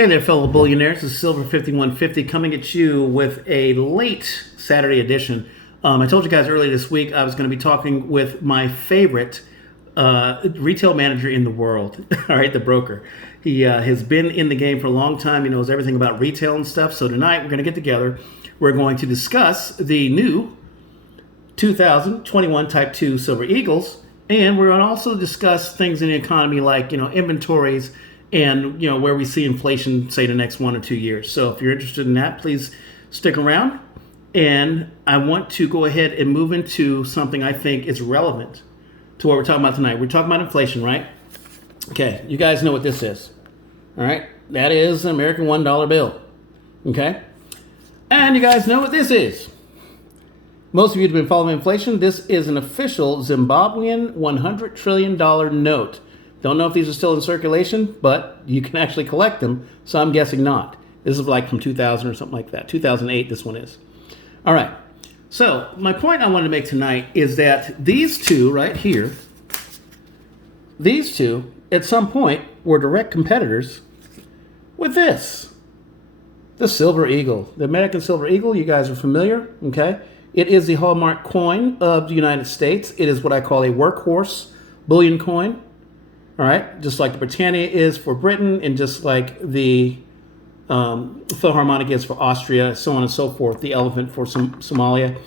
Hey there, fellow billionaires. This is Silver 5150 coming at you with a late Saturday edition. I told you guys earlier this week I was going to be talking with my favorite retail manager in the world, all right, the broker. He has been in the game for a long time. He knows everything about retail and stuff. So tonight we're going to get together. We're going to discuss the new 2021 Type 2 Silver Eagles, and we're going to also discuss things in the economy like, inventories and, where we see inflation, say, the next 1 or 2 years. So if you're interested in that, please stick around. And I want to go ahead and move into something I think is relevant to what we're talking about tonight. We're talking about inflation, right? Okay, you guys know what this is. All right, that is an American $1 bill. Okay? And you guys know what this is. Most of you have been following inflation. This is an official Zimbabwean $100 trillion note. Don't know if these are still in circulation, but you can actually collect them, so I'm guessing not. This is like from 2000 or something like that. 2008, this one is. All right. So my point I wanted to make tonight is that these two right here, these two, at some point, were direct competitors with this. The Silver Eagle. The American Silver Eagle, you guys are familiar, okay? It is the hallmark coin of the United States. It is what I call a workhorse bullion coin. All right, just like the Britannia is for Britain, and just like the Philharmonic is for Austria, so on and so forth, the elephant for Somalia,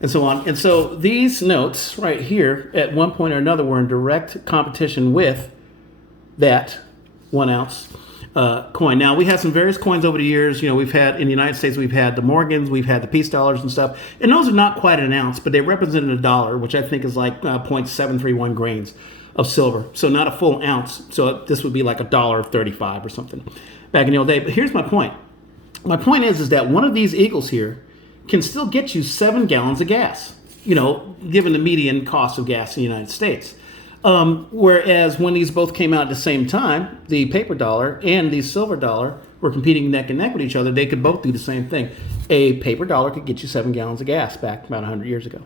and so on. And so these notes right here, at one point or another, were in direct competition with that 1 ounce coin. Now, we had some various coins over the years. We've had, in the United States, we've had the Morgans, we've had the peace dollars and stuff. And those are not quite an ounce, but they represented a dollar, which I think is like 0.731 grains of silver. So not a full ounce. So this would be like $1.35 or something back in the old day. But here's my point. My point is that one of these Eagles here can still get you 7 gallons of gas, given the median cost of gas in the United States. Whereas when these both came out at the same time, the paper dollar and the silver dollar were competing neck and neck with each other. They could both do the same thing. A paper dollar could get you 7 gallons of gas back about 100 years ago.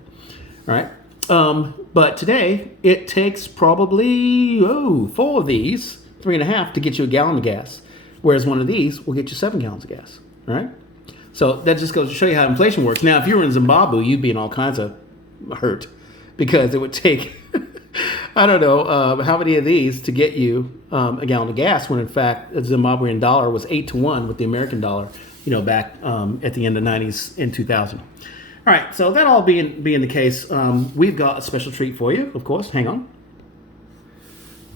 All right. But today it takes probably 4 of these, 3.5, to get you a gallon of gas. Whereas one of these will get you 7 gallons of gas. All right. So that just goes to show you how inflation works. Now, if you were in Zimbabwe, you'd be in all kinds of hurt because it would take I don't know how many of these to get you a gallon of gas, when in fact the Zimbabwean dollar was 8-to-1 with the American dollar, back at the end of the 90s in 2000. All right, so that all being the case, we've got a special treat for you, of course. Hang on.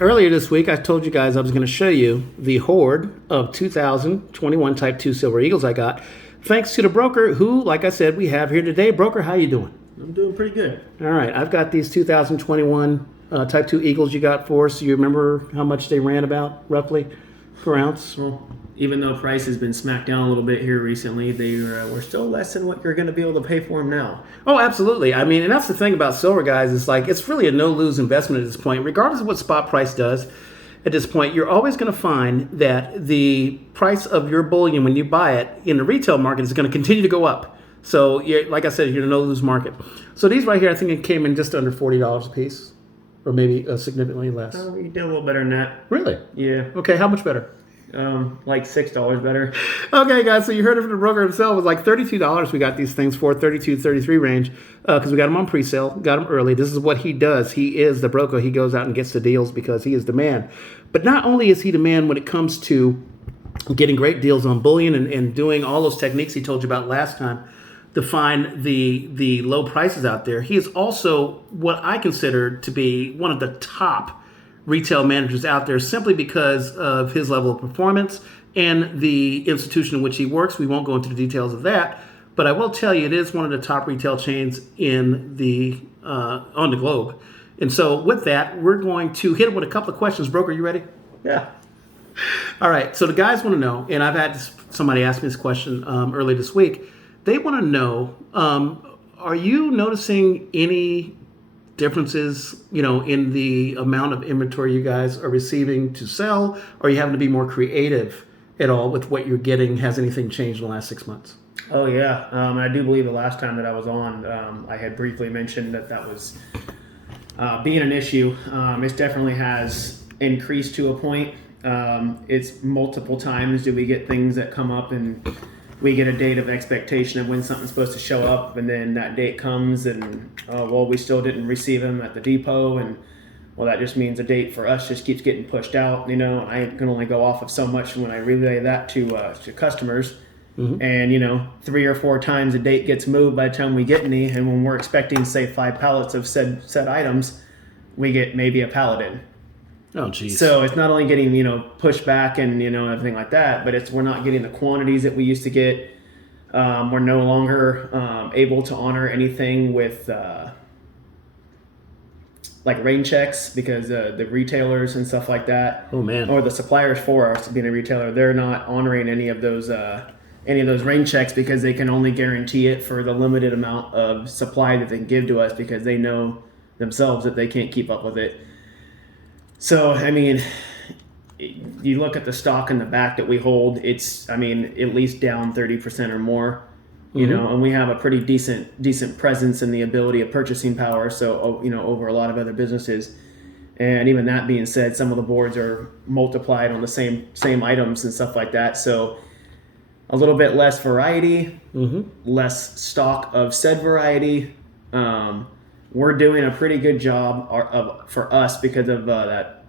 Earlier this week, I told you guys I was going to show you the hoard of 2021 Type 2 Silver Eagles I got, thanks to the broker who, like I said, we have here today. Broker, how you doing? I'm doing pretty good. All right, I've got these 2021 Type 2 Eagles you got for us. You remember how much they ran about, roughly, per ounce? Well, even though price has been smacked down a little bit here recently, we're still less than what you're going to be able to pay for them now. Oh, absolutely. I mean, and that's the thing about silver, guys. Is like it's really a no-lose investment at this point. Regardless of what spot price does at this point, you're always going to find that the price of your bullion when you buy it in the retail market is going to continue to go up. So, like I said, you're in a no-lose market. So these right here, I think it came in just under $40 a piece, or maybe significantly less. Oh, you did a little better than that. Really? Yeah. Okay, how much better? Like $6 better. Okay, guys, so you heard it from the broker himself. It was like $32 we got these things for, 32, 33 range, because we got them on pre-sale, got them early. This is what he does. He is the broker. He goes out and gets the deals because he is the man. But not only is he the man when it comes to getting great deals on bullion and doing all those techniques he told you about last time to find the low prices out there, he is also what I consider to be one of the top retail managers out there, simply because of his level of performance and the institution in which he works. We won't go into the details of that, but I will tell you it is one of the top retail chains in the on the globe. And so with that, we're going to hit him with a couple of questions. Broker, you ready? Yeah. All right. So the guys want to know, and I've had somebody ask me this question early this week. They want to know, are you noticing any differences, in the amount of inventory you guys are receiving to sell? Or are you having to be more creative at all with what you're getting? Has anything changed in the last 6 months? Oh, yeah. I do believe the last time that I was on, I had briefly mentioned that was being an issue. It definitely has increased to a point. It's multiple times do we get things that come up and we get a date of expectation of when something's supposed to show up, and then that date comes and well, we still didn't receive them at the depot, and well, that just means a date for us just keeps getting pushed out. I can only go off of so much when I relay that to customers. And 3 or 4 times a date gets moved by the time we get any, and when we're expecting say 5 pallets of said items, we get maybe a pallet in. Oh, geez. So it's not only getting pushed back and everything like that, but we're not getting the quantities that we used to get. We're no longer able to honor anything with like rain checks because the retailers and stuff like that. Oh man. Or the suppliers for us being a retailer, they're not honoring any of those rain checks because they can only guarantee it for the limited amount of supply that they can give to us because they know themselves that they can't keep up with it. So, I mean, you look at the stock in the back that we hold, it's, at least down 30% or more, and we have a pretty decent presence in the ability of purchasing power. So, over a lot of other businesses. And even that being said, some of the boards are multiplied on the same items and stuff like that. So a little bit less variety, less stock of said variety. We're doing a pretty good job for us because of that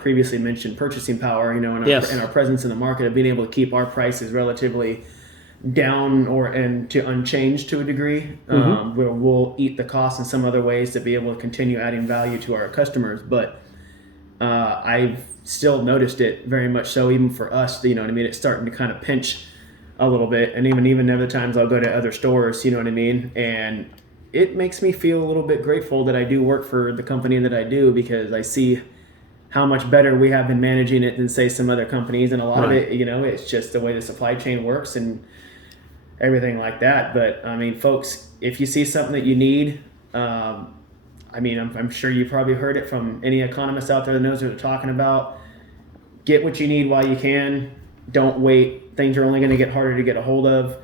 previously mentioned purchasing power, and our presence in the market of being able to keep our prices relatively down and to unchanged to a degree, where we'll eat the cost in some other ways to be able to continue adding value to our customers. But I've still noticed it very much so, even for us, it's starting to kind of pinch a little bit. And even other times I'll go to other stores, and it makes me feel a little bit grateful that I do work for the company that I do, because I see how much better we have been managing it than say some other companies. And a lot of it, it's just the way the supply chain works and everything like that. But folks, if you see something that you need, I'm sure you probably heard it from any economist out there that knows what they're talking about. Get what you need while you can. Don't wait. Things are only going to get harder to get a hold of.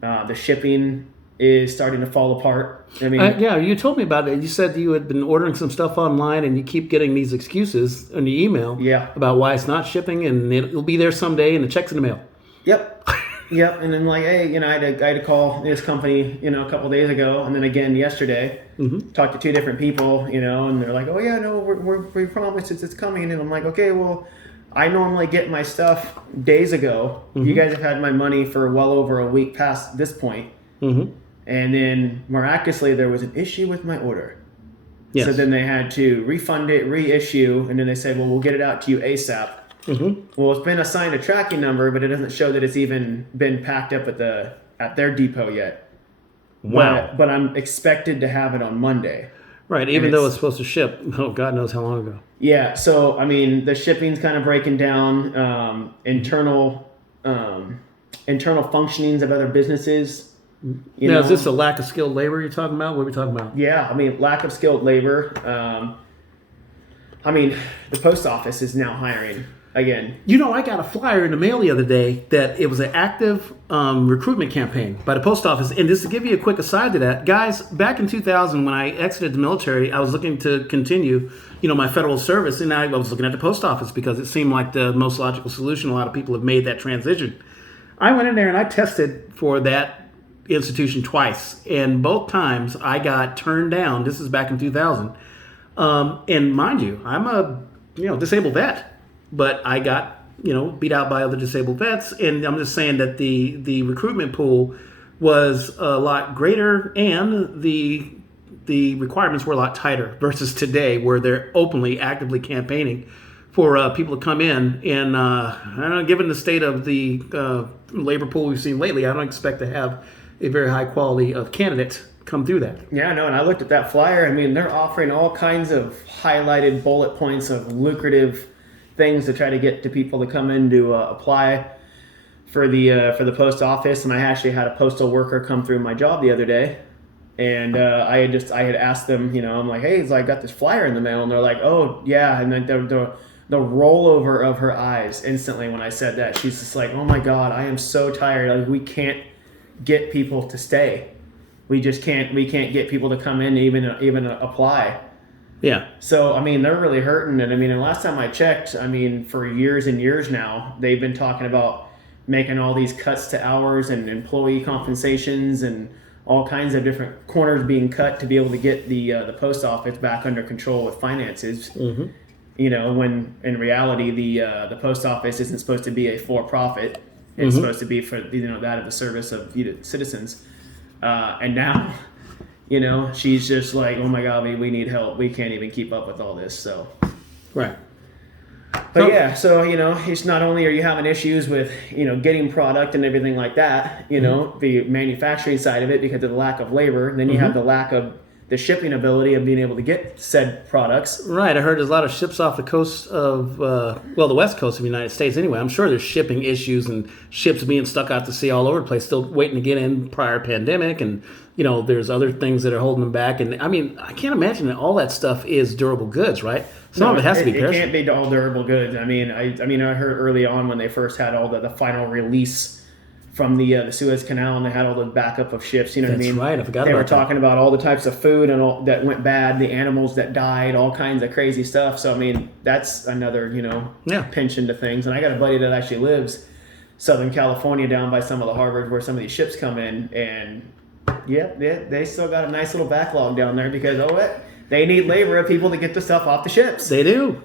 The shipping is starting to fall apart. Yeah, you told me about it. You said you had been ordering some stuff online, and you keep getting these excuses in your email about why it's not shipping, and it'll be there someday, and the check's in the mail. Yep. Yep. And then hey, I had to call this company, a couple days ago, and then again yesterday. Talked to 2 different people, and they're like, "Oh yeah, no, we promised it's coming." And I'm like, "Okay, well, I normally get my stuff days ago. You guys have had my money for well over a week past this point." And then miraculously there was an issue with my order. Yes. So then they had to refund it, reissue, and then they said, "Well, we'll get it out to you ASAP." Well, it's been assigned a tracking number, but it doesn't show that it's even been packed up at their depot yet. Wow. But I'm expected to have it on Monday. Right, even though it's supposed to ship, God knows how long ago. Yeah, so the shipping's kind of breaking down, internal functionings of other businesses. Now, is this a lack of skilled labor you're talking about? What are we talking about? Yeah, lack of skilled labor. The post office is now hiring again. I got a flyer in the mail the other day that it was an active recruitment campaign by the post office. And just to give you a quick aside to that, guys, back in 2000 when I exited the military, I was looking to continue, my federal service, and I was looking at the post office because it seemed like the most logical solution. A lot of people have made that transition. I went in there and I tested for that institution twice, and both times I got turned down. This is back in 2000, and mind you, I'm a disabled vet, but I got beat out by other disabled vets. And I'm just saying that the recruitment pool was a lot greater, and the requirements were a lot tighter versus today, where they're openly, actively campaigning for people to come in. And I don't know, given the state of the labor pool we've seen lately, I don't expect to have a very high quality of candidates come through that. Yeah, no, and I looked at that flyer. They're offering all kinds of highlighted bullet points of lucrative things to try to get to people to come in to apply for the post office. And I actually had a postal worker come through my job the other day, and I had asked them, I'm like, "Hey, I got this flyer in the mail," and they're like, "Oh yeah," and then the rollover of her eyes instantly when I said that, she's just like, "Oh my God, I am so tired. We can't get people to stay. We just can't. We can't get people to come in to even apply." Yeah. So, I mean, they're really hurting. And I mean, the last time I checked, I mean, for years and years now, they've been talking about making all these cuts to hours and employee compensations and all kinds of different corners being cut to be able to get the post office back under control with finances. Mm-hmm. You know, when in reality, the post office isn't supposed to be a for-profit. It's supposed to be for, that of the service of citizens. And now, she's just like, oh my God, we need help. We can't even keep up with all this. So, Right. but it's not only are you having issues with, getting product and everything like that, the manufacturing side of it because of the lack of labor, then you have the lack of the shipping ability of being able to get said products. Right. I heard there's a lot of ships off the coast of, the west coast of the United States anyway. I'm sure there's shipping issues and ships being stuck out to sea all over the place, still waiting to get in prior pandemic. And, there's other things that are holding them back. And, I mean, I can't imagine that all that stuff is durable goods, right? Some of it has to be perishable. It can't be all durable goods. I mean, I heard early on when they first had all the final release from the Suez Canal, and they had all the backup of ships. You know what I mean? That's right. I forgot they about were that. talking about all the types of food and all that went bad, the animals that died, all kinds of crazy stuff. So I mean, that's another pinch into things. And I got a buddy that actually lives Southern California, down by some of the harbors where some of these ships come in, and they still got a nice little backlog down there because they need labor of people to get the stuff off the ships. They do.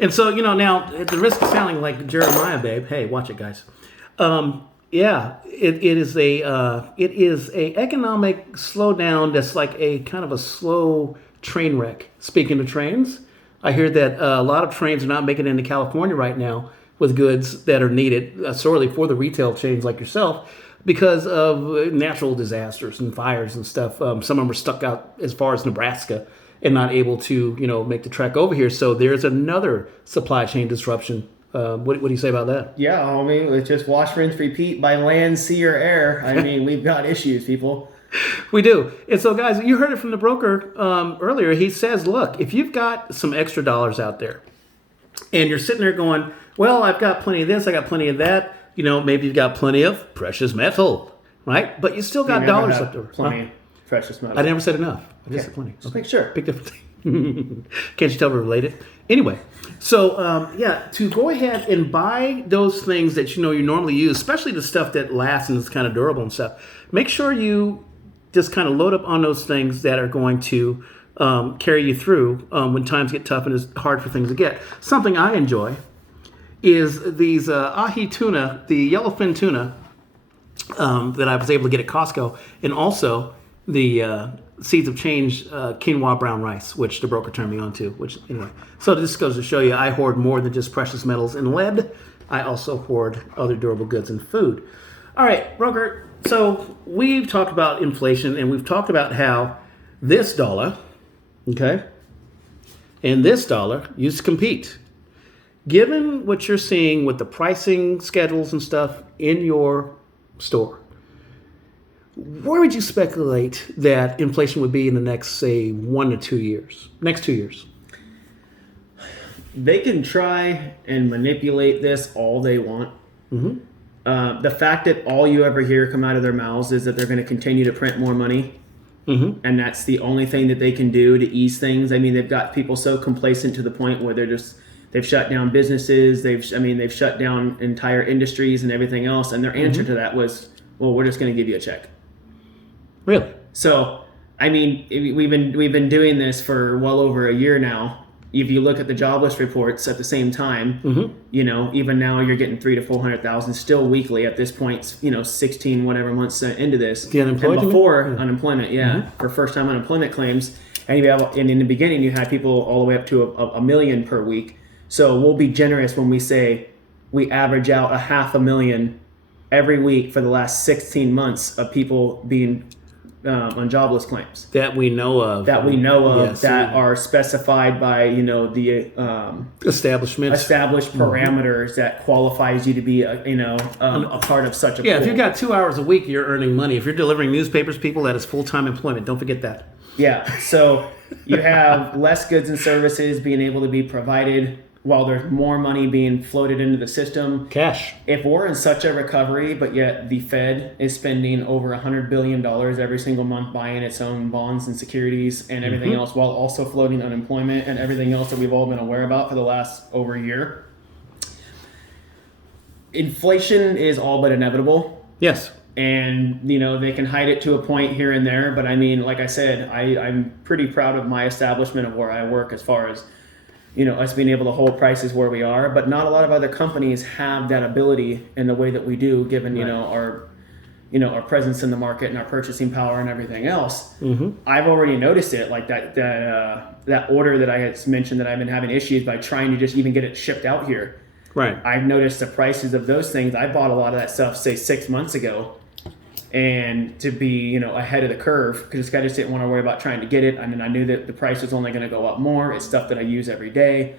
And so, now at the risk of sounding like Jeremiah, babe, hey, watch it, guys. It is a economic slowdown that's like a kind of a slow train wreck. Speaking of trains, I hear that a lot of trains are not making it into California right now with goods that are needed sorely for the retail chains like yourself because of natural disasters and fires and stuff. Some of them are stuck out as far as Nebraska and not able to, make the trek over here. So there's another supply chain disruption. What do you say about that? Yeah, homie, it's just wash, rinse, repeat by land, sea, or air. I mean, we've got issues, people. We do. And so, guys, you heard it from the broker earlier. He says, look, if you've got some extra dollars out there and you're sitting there going, well, I've got plenty of this, I got plenty of that, maybe you've got plenty of precious metal, right? But you still got dollars left over. Plenty of precious metal. I never said enough. I just said plenty. Just make sure. Big difference. Can't you tell we're related? Anyway, so to go ahead and buy those things that you normally use, especially the stuff that lasts and is kind of durable and stuff, make sure you just kind of load up on those things that are going to carry you through when times get tough and it's hard for things to get. Something I enjoy is these ahi tuna, the yellowfin tuna that I was able to get at Costco, and also the Seeds of Change quinoa brown rice, which the broker turned me on to. Which anyway, so this goes to show you I hoard more than just precious metals and lead. I also hoard other durable goods and food. All right, broker. So we've talked about inflation and we've talked about how this dollar, okay, and this dollar used to compete. Given what you're seeing with the pricing schedules and stuff in your store, where would you speculate that inflation would be in the next, say, 1 to 2 years? Next 2 years. They can try and manipulate this all they want. Mm-hmm. The fact that all you ever hear come out of their mouths is that they're going to continue to print more money. Mm-hmm. And that's the only thing that they can do to ease things. I mean, they've got people so complacent to the point where they've shut down businesses. They've shut down entire industries and everything else. And their answer to that was, well, we're just going to give you a check. Really? So, I mean, we've been doing this for well over a year now. If you look at the jobless reports at the same time, even now you're getting 300,000 to 400,000 still weekly at this point. 16 whatever months into this. The unemployed. And before unemployment, for first time unemployment claims, and in the beginning you had people all the way up to a million per week. So we'll be generous when we say we average out 500,000 every week for the last 16 months of people being on jobless claims That we know of. Yes. That are specified by the established parameters that qualifies you to be a part of such a Yeah, pool. if you've got 2 hours a week, you're earning money. If you're delivering newspapers, people, that is full-time employment. Don't forget that. Yeah, so you have less goods and services being able to be provided while there's more money being floated into the system, Cash. if we're in such a recovery, but yet the Fed is spending over $100 billion every single month buying its own bonds and securities and everything else, while also floating unemployment and everything else that we've all been aware about for the last over a year, inflation is all but inevitable. Yes. And, they can hide it to a point here and there. But I mean, like I said, I'm pretty proud of my establishment of where I work as far as, us being able to hold prices where we are. But not a lot of other companies have that ability in the way that we do, given, our presence in the market and our purchasing power and everything else. I've already noticed it, like that order that I had mentioned that I've been having issues by trying to just even get it shipped out here. Right. I've noticed the prices of those things. I bought a lot of that stuff, say 6 months ago, and to be, ahead of the curve, because I just didn't want to worry about trying to get it. I mean, I knew that the price was only going to go up more. It's stuff that I use every day.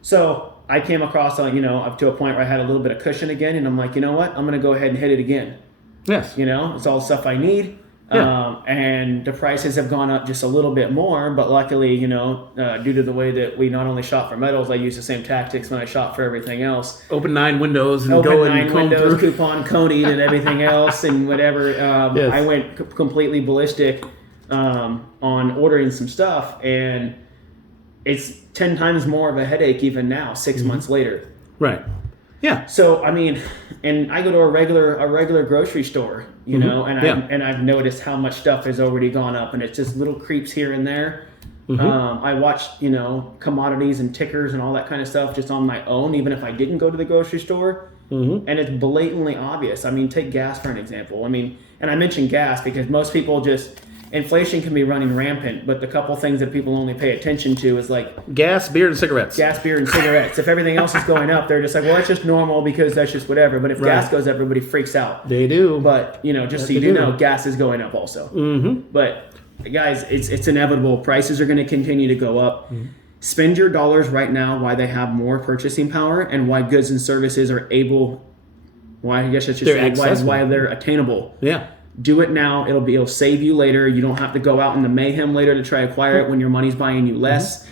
So I came across, up to a point where I had a little bit of cushion again, and I'm like, you know what? I'm going to go ahead and hit it again. Yes. It's all the stuff I need. Yeah. And the prices have gone up just a little bit more, but luckily, due to the way that we not only shop for metals, I use the same tactics when I shop for everything else. Open 9 windows and Open go and 9 comb windows, through. coupon coding and everything else and whatever. Yes. I went completely ballistic on ordering some stuff, and it's 10 times more of a headache even now, 6 months later. Right. Yeah. So I mean, and I go to a regular grocery store, and I've noticed how much stuff has already gone up, and it's just little creeps here and there. I watched, commodities and tickers and all that kind of stuff just on my own, even if I didn't go to the grocery store. And it's blatantly obvious. I mean, take gas for an example. I mean, and I mentioned gas because most people inflation can be running rampant, but the couple things that people only pay attention to is like gas, beer, and cigarettes. Gas, beer, and cigarettes. If everything else is going up, they're just like, well, that's just normal because that's just whatever. But if gas goes up, everybody freaks out. They do. But, just so you do know, gas is going up also. But, guys, it's inevitable. Prices are going to continue to go up. Spend your dollars right now while they have more purchasing power and why goods and services are why they're attainable. Yeah. Do it now. It'll save you later. You don't have to go out in the mayhem later to try to acquire it when your money's buying you less.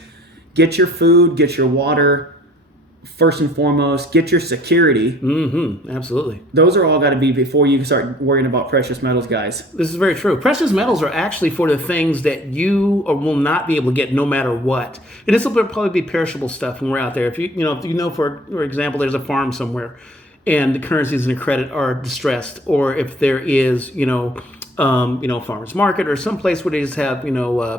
Get your food, get your water. First and foremost, get your security. Absolutely. Those are all got to be before you start worrying about precious metals, guys. This is very true. Precious metals are actually for the things that you will not be able to get no matter what. And this will probably be perishable stuff when we're out there. If for example, there's a farm somewhere and the currencies and the credit are distressed, or if there is, farmer's market or some place where they just have,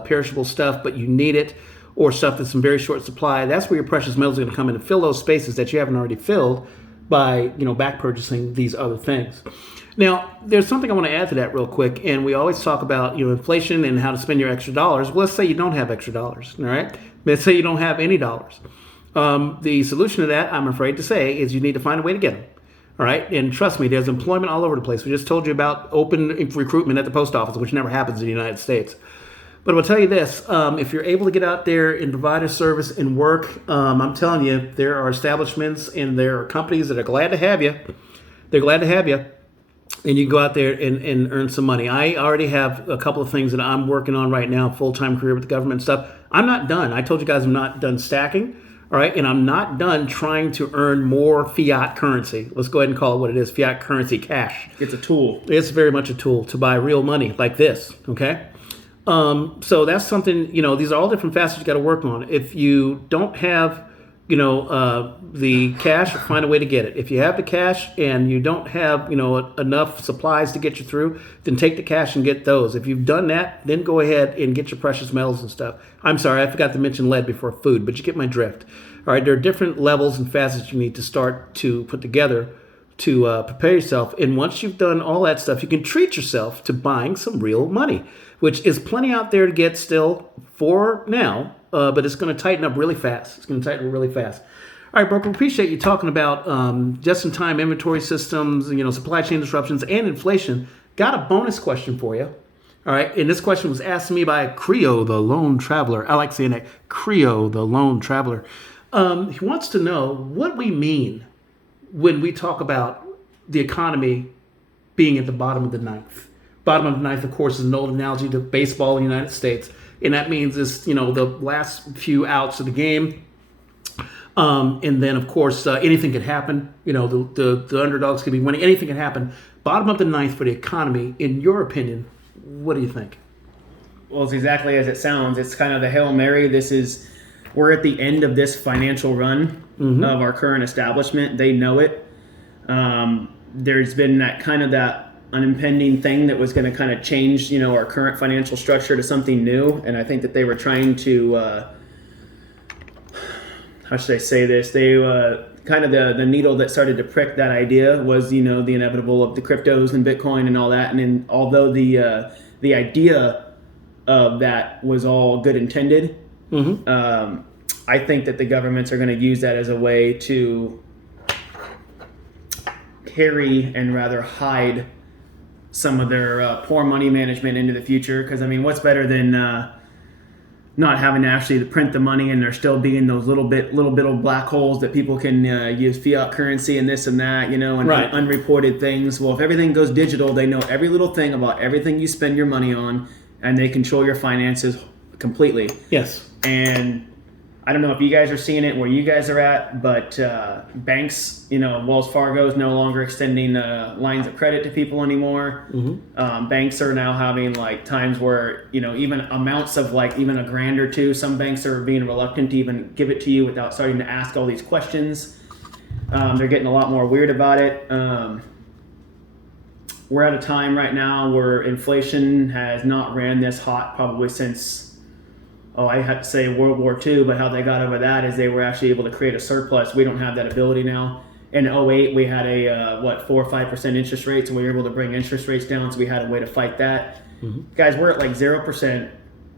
perishable stuff, but you need it, or stuff that's in very short supply, that's where your precious metals are going to come in and fill those spaces that you haven't already filled by, back purchasing these other things. Now, there's something I want to add to that real quick, and we always talk about, inflation and how to spend your extra dollars. Well, let's say you don't have extra dollars, all right? Let's say you don't have any dollars. The solution to that, I'm afraid to say, is you need to find a way to get them. All right. And trust me, there's employment all over the place. We just told you about open recruitment at the post office, which never happens in the United States. But I'll tell you this, if you're able to get out there and provide a service and work, I'm telling you, there are establishments and there are companies that are glad to have you. They're glad to have you. And you can go out there and earn some money. I already have a couple of things that I'm working on right now, full-time career with the government stuff. I'm not done. I told you guys I'm not done stacking. All right, and I'm not done trying to earn more fiat currency. Let's go ahead and call it what it is, fiat currency, cash. It's a tool. It's very much a tool to buy real money like this, okay? So that's something, these are all different facets you got to work on. If you don't have, the cash, find a way to get it. If you have the cash and you don't have, enough supplies to get you through, then take the cash and get those. If you've done that, then go ahead and get your precious metals and stuff. I'm sorry, I forgot to mention lead before food, but you get my drift. All right, there are different levels and facets you need to start to put together to prepare yourself. And once you've done all that stuff, you can treat yourself to buying some real money, which is plenty out there to get still for now, but it's going to tighten up really fast. It's going to tighten up really fast. All right, Brooke, we appreciate you talking about just-in-time inventory systems, supply chain disruptions, and inflation. Got a bonus question for you. All right, and this question was asked to me by Creo, the Lone Traveler. I like saying that, Creo, the Lone Traveler. He wants to know what we mean when we talk about the economy being at the bottom of the ninth. Bottom of the ninth, of course, is an old analogy to baseball in the United States. And that means it's, the last few outs of the game. And then, of course, anything could happen. You know, the underdogs could be winning. Anything can happen. Bottom of the ninth for the economy, in your opinion, what do you think? Well, it's exactly as it sounds. It's kind of the Hail Mary. We're at the end of this financial run of our current establishment. They know it. There's been that unimpending thing that was going to kind of change, our current financial structure to something new. And I think that they were trying to, how should I say this? They kind of the needle that started to prick that idea was, the inevitable of the cryptos and Bitcoin and all that. And then, although the idea of that was all good intended, I think that the governments are going to use that as a way to carry and rather hide some of their poor money management into the future. Because, what's better than not having to actually print the money and there still being those little bit of black holes that people can use fiat currency and this and that, and Right. unreported things. Well, if everything goes digital, they know every little thing about everything you spend your money on, and they control your finances completely. Yes. And I don't know if you guys are seeing it where you guys are at, but banks, Wells Fargo is no longer extending lines of credit to people anymore. Banks are now having times where, even amounts of even a grand or two, some banks are being reluctant to even give it to you without starting to ask all these questions. They're getting a lot more weird about it. We're at a time right now where inflation has not ran this hot probably since, I have to say World War II, but how they got over that is they were actually able to create a surplus. We don't have that ability now. In 2008, we had a 4 or 5% interest rates, and we were able to bring interest rates down, so we had a way to fight that. Guys, we're at 0%.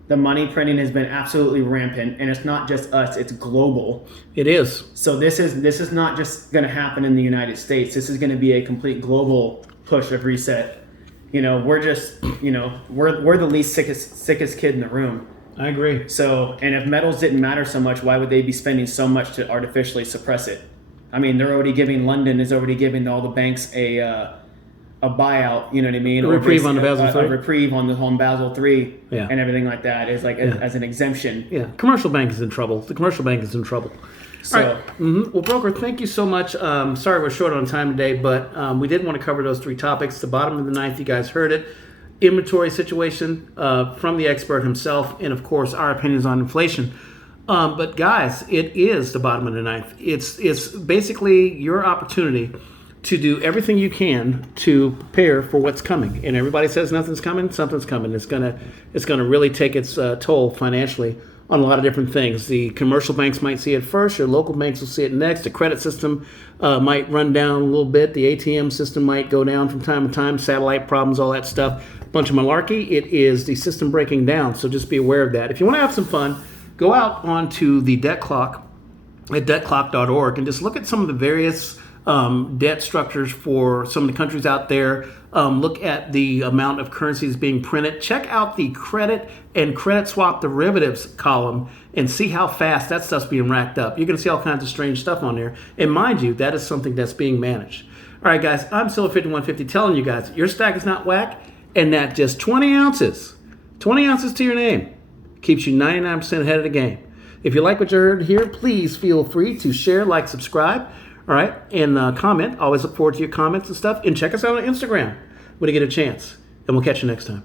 The money printing has been absolutely rampant, and it's not just us, it's global. It is. So this is not just going to happen in the United States. This is going to be a complete global push of reset. We're just, we're the least sickest kid in the room. I agree. So, and if metals didn't matter so much, why would they be spending so much to artificially suppress it? London is already giving all the banks a buyout, you know what I mean? A reprieve on the Basel III. A reprieve on the home Basel III Yeah. and everything like that is as an exemption. Yeah. Commercial bank is in trouble. The commercial bank is in trouble. So, all right. Well, Broker, thank you so much. Sorry we're short on time today, but we did want to cover those three topics. The bottom of the ninth, you guys heard it. Inventory situation from the expert himself, and of course our opinions on inflation. But guys, it is the bottom of the ninth. It's basically your opportunity to do everything you can to prepare for what's coming. And everybody says nothing's coming, something's coming. It's gonna really take its toll financially on a lot of different things. The commercial banks might see it first, your local banks will see it next. The credit system might run down a little bit. The ATM system might go down from time to time. Satellite problems, all that stuff. Bunch of malarkey. It is the system breaking down, so just be aware of that. If you want to have some fun, go out onto the debt clock at debtclock.org and just look at some of the various debt structures for some of the countries out there. Look at the amount of currencies being printed. Check out the credit and credit swap derivatives column and see how fast that stuff's being racked up. You're going to see all kinds of strange stuff on there. And mind you, that is something that's being managed. All right, guys, I'm Silver5150 telling you guys, your stack is not whack, and that just 20 ounces to your name keeps you 99% ahead of the game. If you like what you heard here, please feel free to share, like, subscribe. All right, and comment. Always look forward to your comments and stuff. And check us out on Instagram when you get a chance. And we'll catch you next time.